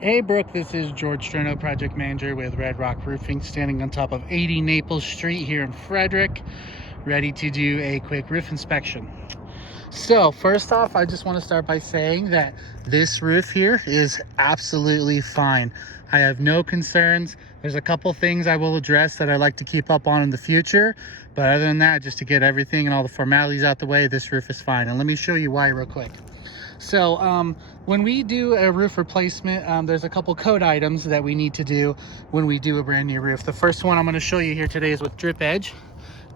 Hey Brooke, this is George Sterno, project manager with Red Rock Roofing, standing on top of 80 Naples Street here in Frederick, ready to do a quick roof inspection. So first off, I just want to start by saying that this roof here is absolutely fine. I have no concerns. There's a couple things I will address that I like to keep up on in the future, but other than that, just to get everything and all the formalities out the way, this roof is fine. And let me show you why real quick. So when we do a roof replacement, there's a couple code items that we need to do when we do a brand new roof. The first one I'm going to show you here today is with drip edge.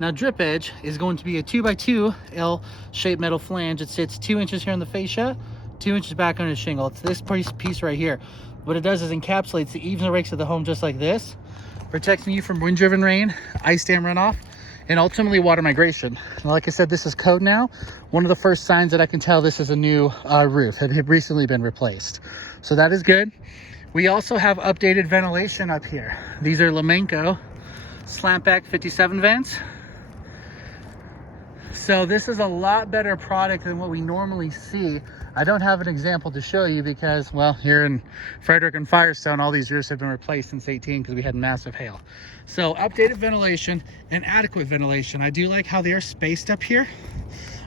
Now drip edge is going to be a 2x2 L-shaped metal flange. It sits 2 inches here on the fascia, 2 inches back on the shingle. It's this piece right here. What it does is encapsulates the eaves and rakes of the home just like this, protecting you from wind-driven rain, ice dam runoff, and ultimately water migration. Like I said, this is code now. One of the first signs that I can tell this is a new roof. It had recently been replaced. So that is good. We also have updated ventilation up here. These are Lamenco slant back 57 vents. So this is a lot better product than what we normally see. I don't have an example to show you because, well, here in Frederick and Firestone, all these roofs have been replaced since 18 because we had massive hail. So updated ventilation and adequate ventilation. I do like how they are spaced up here.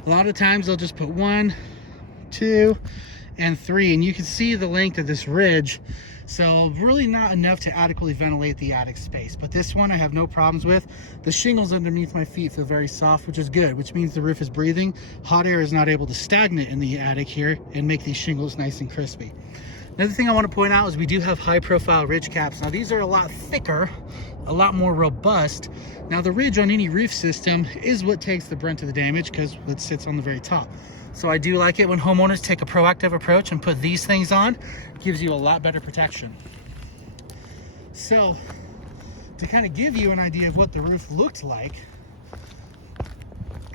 A lot of times they'll just put 1, 2, and 3, and you can see the length of this ridge. So really not enough to adequately ventilate the attic space, but this one I have no problems with. The shingles underneath my feet feel very soft, which is good, which means the roof is breathing. Hot air is not able to stagnate in the attic here and make these shingles nice and crispy. Another thing I want to point out is we do have high profile ridge caps. Now these are a lot thicker, a lot more robust. Now the ridge on any roof system is what takes the brunt of the damage because it sits on the very top. So I do like it when homeowners take a proactive approach and put these things on. It gives you a lot better protection. So to kind of give you an idea of what the roof looked like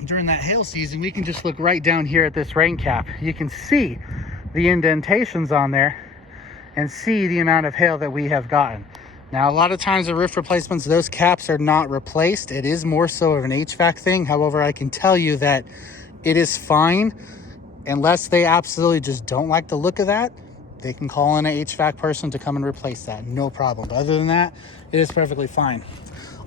during that hail season, we can just look right down here at this rain cap. You can see the indentations on there and see the amount of hail that we have gotten. Now, a lot of times the roof replacements, those caps are not replaced. It is more so of an HVAC thing. However, I can tell you that it is fine unless they absolutely just don't like the look of that. They can call in an HVAC person to come and replace that, no problem. But other than that, it is perfectly fine.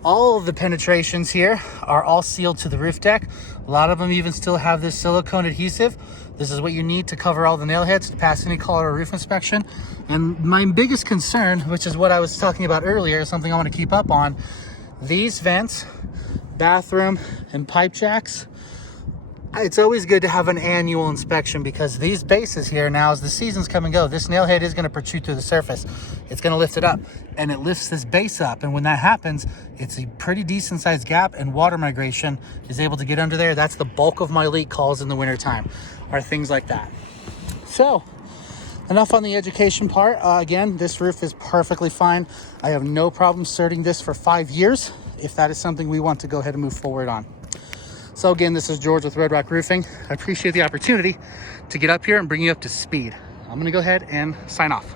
All of the penetrations here are all sealed to the roof deck. A lot of them even still have this silicone adhesive. This is what you need to cover all the nail heads to pass any color or roof inspection. And my biggest concern, which is what I was talking about earlier, something I want to keep up on, these vents, bathroom, and pipe jacks, it's always good to have an annual inspection because these bases here, now as the seasons come and go, this nail head is going to protrude through the surface. It's going to lift it up and it lifts this base up. And when that happens, it's a pretty decent sized gap and water migration is able to get under there. That's the bulk of my leak calls in the wintertime, are things like that. So enough on the education part. Again, this roof is perfectly fine. I have no problem certing this for 5 years if that is something we want to go ahead and move forward on. So again, this is George with Red Rock Roofing. I appreciate the opportunity to get up here and bring you up to speed. I'm gonna go ahead and sign off.